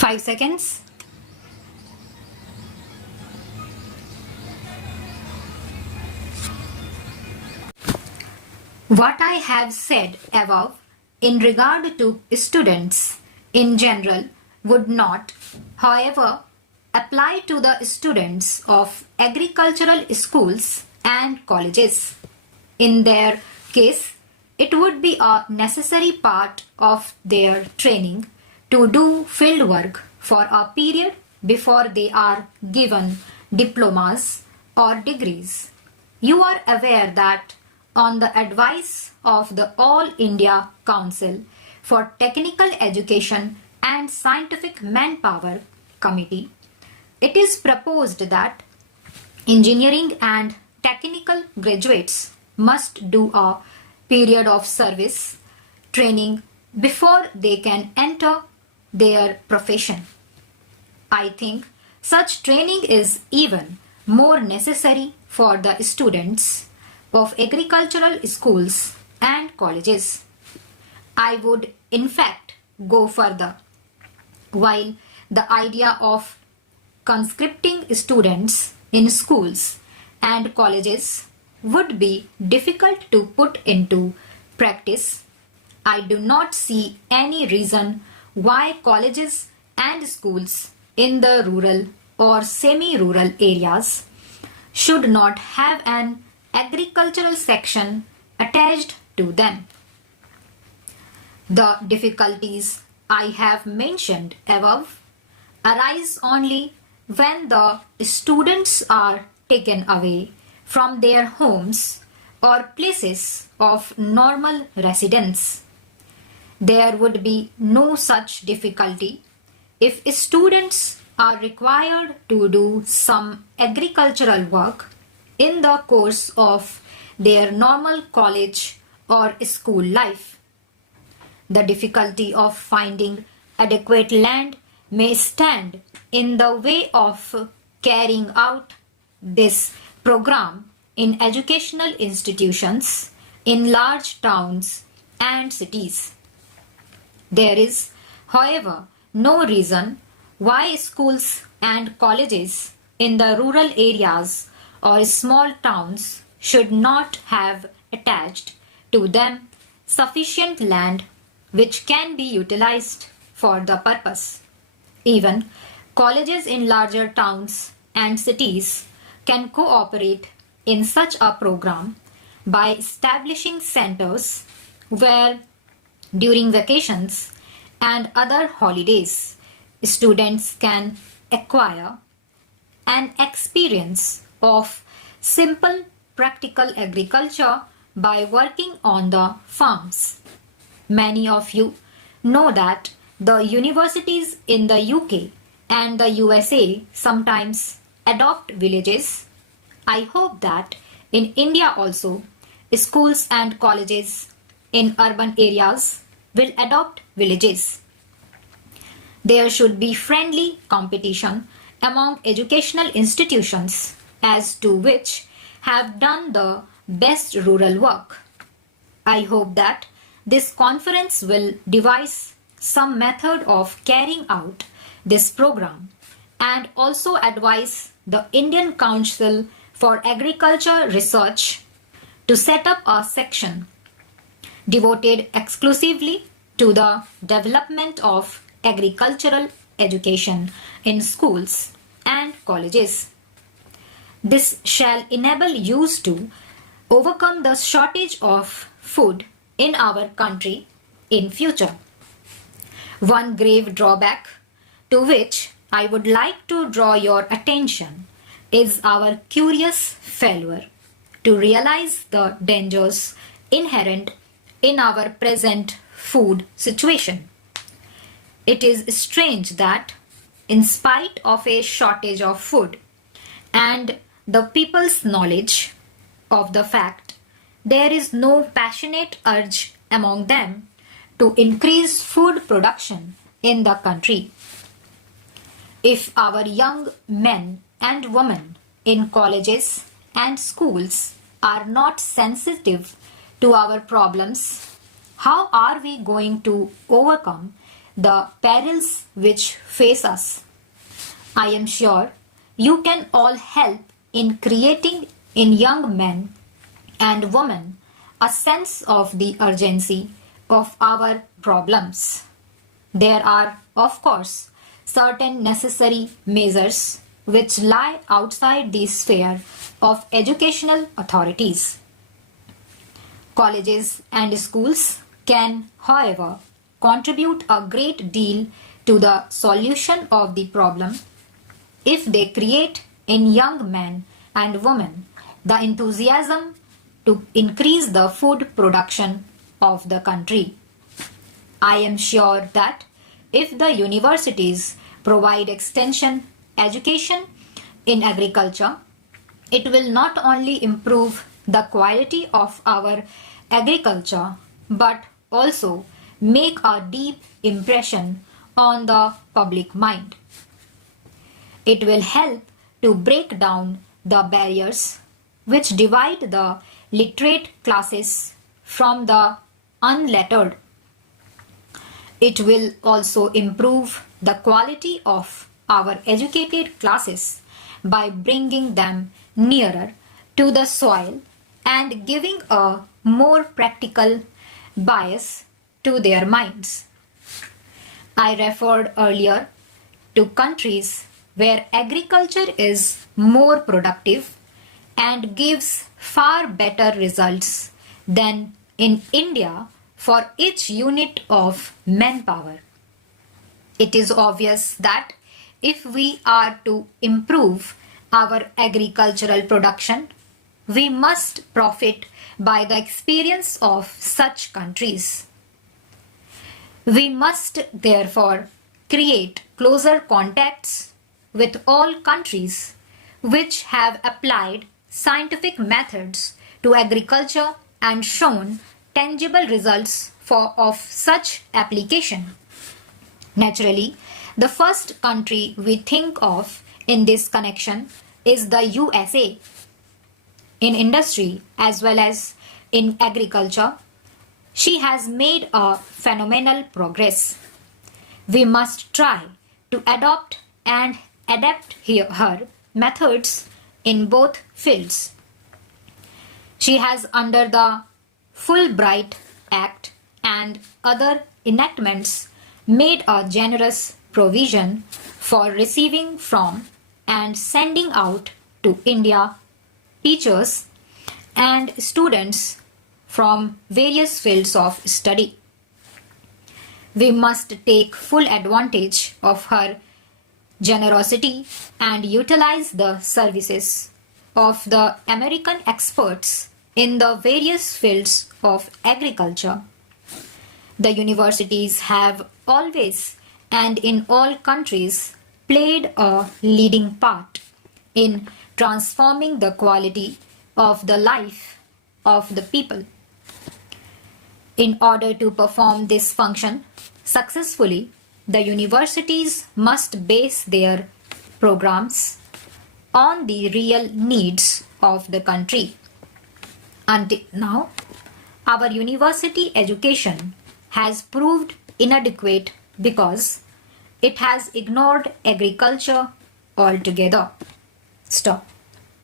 5 seconds. What I have said above in regard to students in general would not, however, apply to the students of agricultural schools and colleges. In their case, it would be a necessary part of their training to do field work for a period before they are given diplomas or degrees. You are aware that on the advice of the All India Council for Technical Education and Scientific Manpower Committee, it is proposed that engineering and technical graduates must do a period of service training before they can enter their profession. I think such training is even more necessary for the students of agricultural schools and colleges. I would in fact go further. While the idea of conscripting students in schools and colleges would be difficult to put into practice, I do not see any reason why colleges and schools in the rural or semi-rural areas should not have an agricultural section attached to them. The difficulties I have mentioned above arise only when the students are taken away from their homes or places of normal residence. There would be no such difficulty if students are required to do some agricultural work in the course of their normal college or school life. The difficulty of finding adequate land may stand in the way of carrying out this program in educational institutions in large towns and cities. There is, however, no reason why schools and colleges in the rural areas or small towns should not have attached to them sufficient land which can be utilized for the purpose. Even colleges in larger towns and cities can cooperate in such a program by establishing centers where during vacations and other holidays students can acquire an experience of simple practical agriculture by working on the farms. Many of you know that the universities in the UK and the USA sometimes adopt villages. I hope that in India also schools and colleges in urban areas will adopt villages. There should be friendly competition among educational institutions as to which have done the best rural work. I hope that this conference will devise some method of carrying out this program and also advise the Indian Council for Agriculture Research to set up a section devoted exclusively to the development of agricultural education in schools and colleges. This shall enable youth to overcome the shortage of food in our country in future. One grave drawback to which I would like to draw your attention is our curious failure to realize the dangers inherent in our present food situation. It is strange that in spite of a shortage of food and the people's knowledge of the fact, there is no passionate urge among them to increase food production in the country. If our young men and women in colleges and schools are not sensitive to our problems, how are we going to overcome the perils which face us. I am sure you can all help in creating in young men and women a sense of the urgency of our problems. There are, of course, certain necessary measures which lie outside the sphere of educational authorities. Colleges and schools can, however, contribute a great deal to the solution of the problem if they create in young men and women the enthusiasm to increase the food production of the country. I am sure that if the universities provide extension education in agriculture, it will not only improve the quality of our agriculture but also make a deep impression on the public mind. It will help to break down the barriers which divide the literate classes from the unlettered. It will also improve the quality of our educated classes by bringing them nearer to the soil and giving a more practical bias to their minds. I referred earlier to countries where agriculture is more productive and gives far better results than in India for each unit of manpower. It is obvious that if we are to improve our agricultural production, we must profit by the experience of such countries. We must therefore create closer contacts with all countries which have applied scientific methods to agriculture and shown tangible results of such application. Naturally, the first country we think of in this connection is the USA. In industry as well as in agriculture, she has made a phenomenal progress. We must try to adopt and adapt her methods in both fields. She has, under the Fulbright Act and other enactments, made a generous provision for receiving from and sending out to India teachers and students from various fields of study. We must take full advantage of her generosity and utilize the services of the American experts in the various fields of agriculture. The universities have always and in all countries played a leading part in transforming the quality of the life of the people. In order to perform this function successfully, the universities must base their programs on the real needs of the country. Until now, our university education has proved inadequate because it has ignored agriculture altogether. Stop.